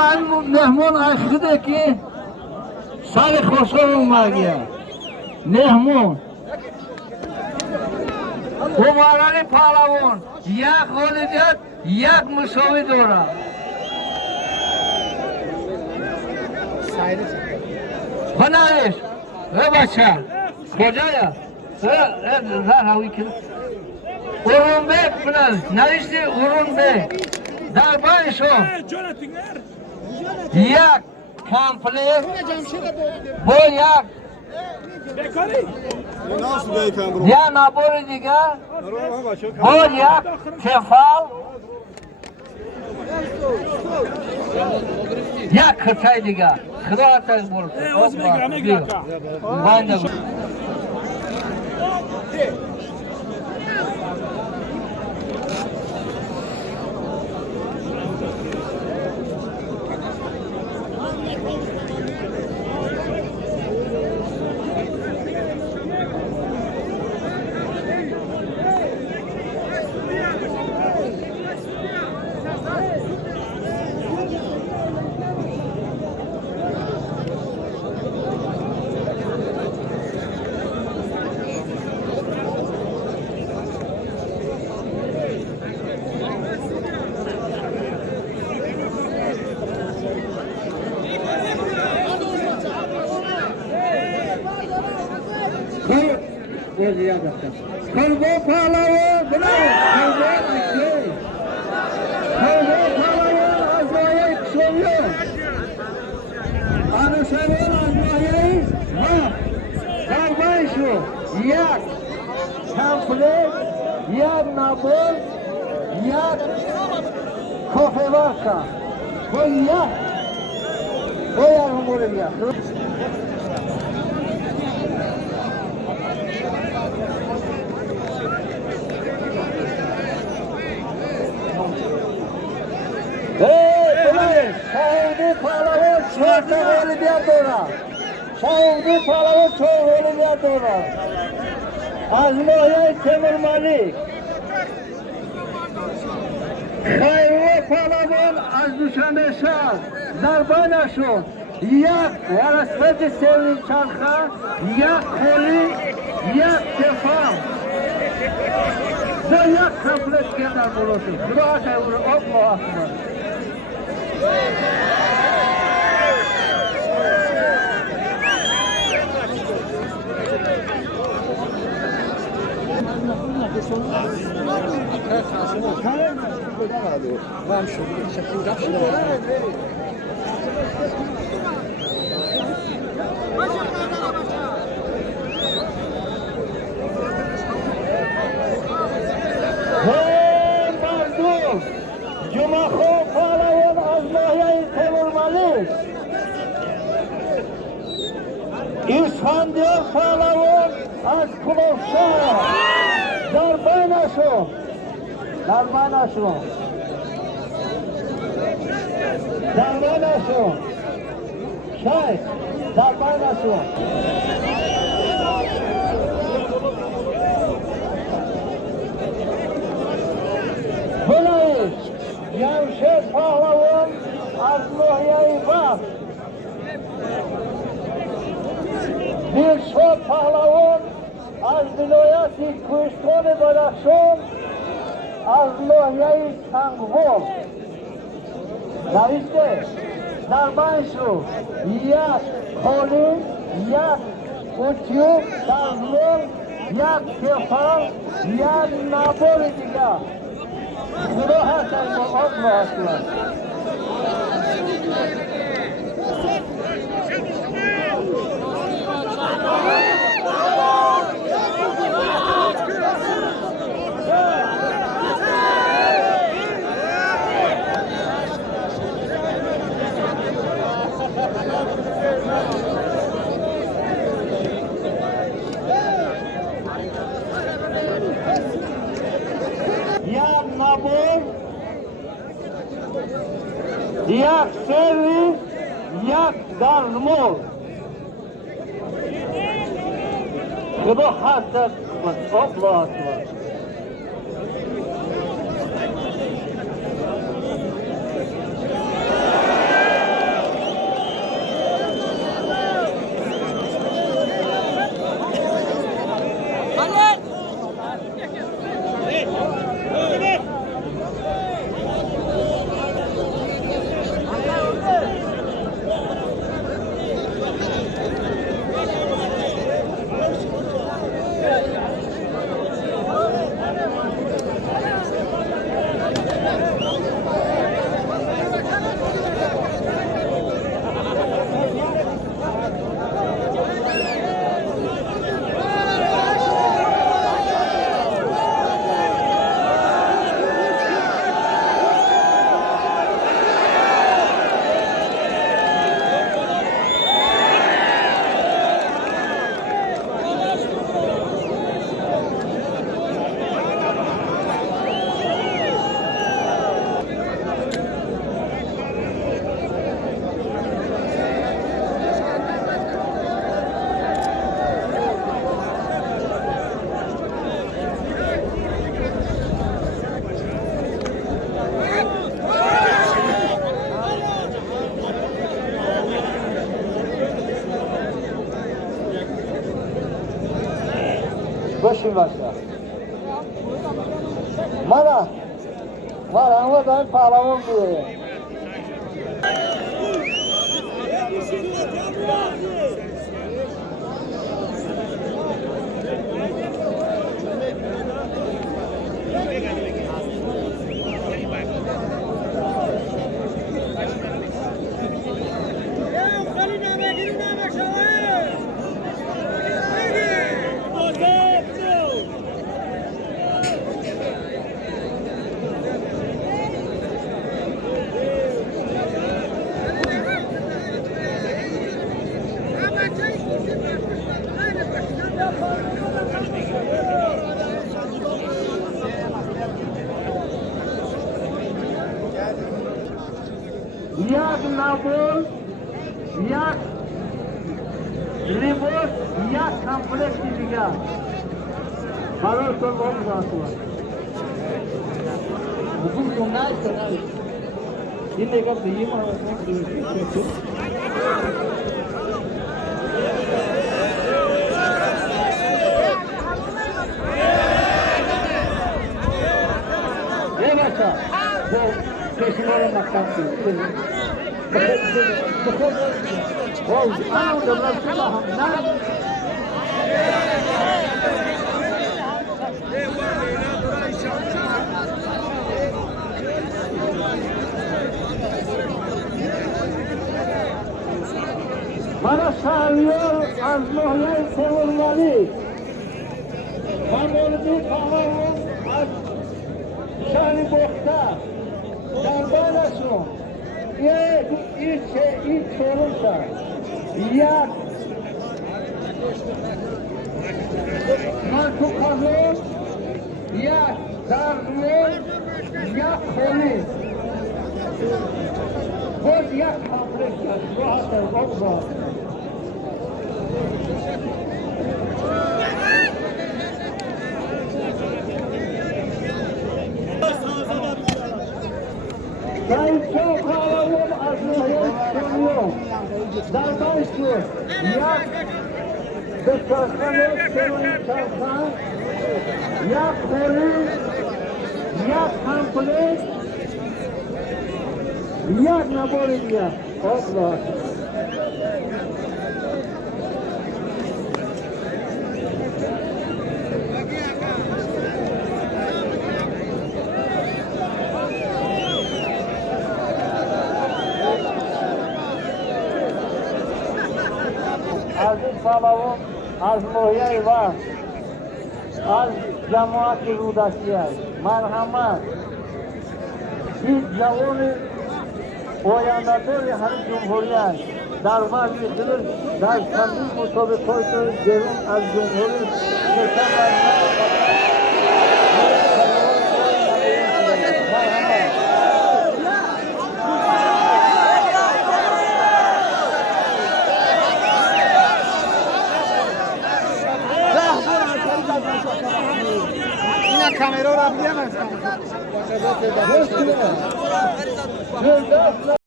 همین مهمون عشقیده که سر خوشم اومده مهمون عمران پهلوان یک خالدیت یک مساوی داره بنایش بچه کجایا هاوی کن Urunbek bilan navishdi Urunbek darbayşo yak komplet bu yak ya nabori diga bu yak kefal yak kıtay diga xudo atay bo'lsin Kalbo Pahlavon bilan Kalbo Pahlavon azmoyi kushumyo Anusharon azmoyi darbay shu yak komplet yak nabor yak kofevaka bu yak bu yak umurim yak Sahilde Pahlavon çok öyle dora. Sahilde Pahlavon çok öyle dora. Azmoye Temur Malik. Sahilde Pahlavon az düşemeşaz. Zarbanaşon. Yak varasfeti sevdim çarka. Yak koli. Yak kefam. Bu yak komplet kadar bulursun. Kıraatay vurur. Allah akbar. İskandiyor Pahlavon az kulofşa Darbanaşo Şay Darbanaşo Bulayı Yavşet Pahlavon az Nohya'yı var Bir şok Pahlavon az vilayeti Kuştin Badakşan az Nohya'yı Sangvol Navişte Darbanşu Yak Kolin Yak Utyuk Sangvol Yak Kefal Yak Nabori diga Kudo hasan bu okma aslan Yak nabur, yak servis, yak darmol. Kudo hasan okma aslan چی باشه مالا همه داریم پهلوان بیاره یک نبول یک لباس یک کمپلکس دیگه برای تو باید داشته بگو نه این نگاه بگیم یه بچه کشیما رو مکتب کنید بخور آنو دبرم شما هم نه من شهریار از ناحیه سوروانی من مولدی پهلوان از شهر بختر در بعدشون این چورون شد یک من تو قانون یک درمون یک خونی باز یک کامپلکس شد راحت از باز در اینجا پهلوان از ناحیه شمیو در باش شد یک به چرخان چرخان یک خوری یک کمپلکس یک نبار دیگه آب راست از این پهلوان از ناحیه وحش از جماعت رودکی است مرحمت این جوان آینده‌دار همین جمهوری است در وحش می‌کنید در چندین مسابقات بیرون از جمهوری این کامera رو بیام